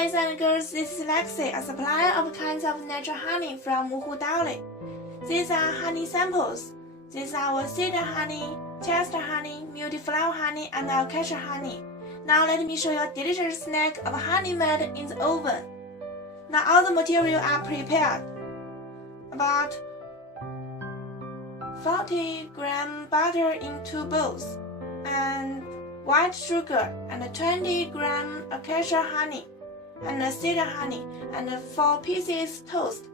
boys and girls, this is Lexi, a supplier of kinds of natural honey from WUHU Deli. These are honey samples. These are our sidr honey, chester honey, multi flower honey, and acacia honey. Now let me show you a delicious snack of honey made in the oven. Now all the materials are prepared. About 40-gram butter in 2 bowls, and white sugar, and 20-gram acacia honey, and sidr honey, and 4 pieces toast.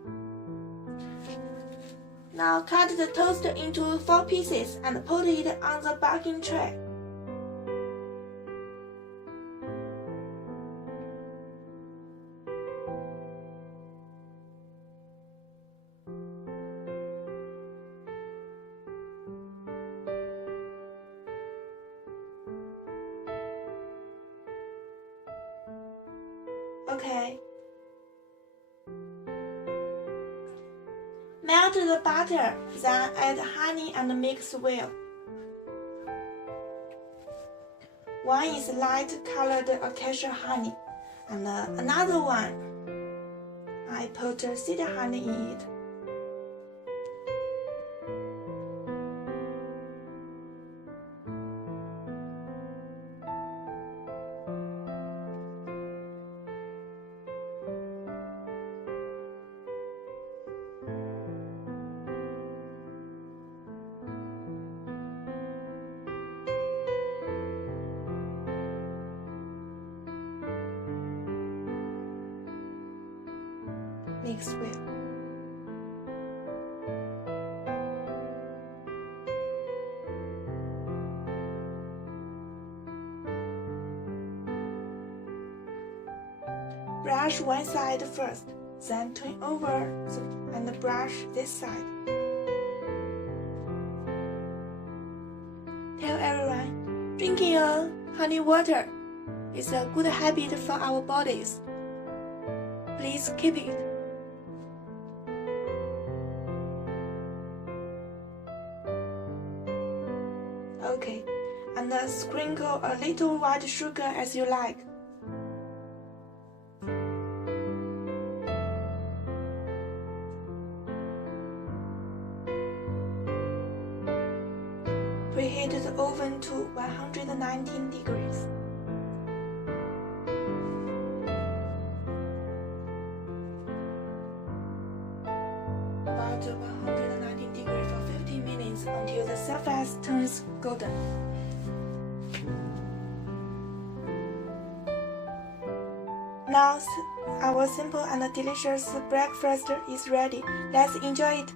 Now cut the toast into 4 pieces and put it on the baking tray. Okay. Melt the butter, then add honey and mix well. One is light-colored acacia honey, and another one, I put sidr honey in it. Mix well. Brush one side first, then turn over and brush this side. Tell everyone, drinking your honey water is a good habit for our bodies. Please keep it. Okay, and sprinkle a little white sugar as you like. Preheat the oven to 119 degrees. About 119 degrees for 15 minutes until the surface turns golden. Now our simple and delicious breakfast is ready. Let's enjoy it.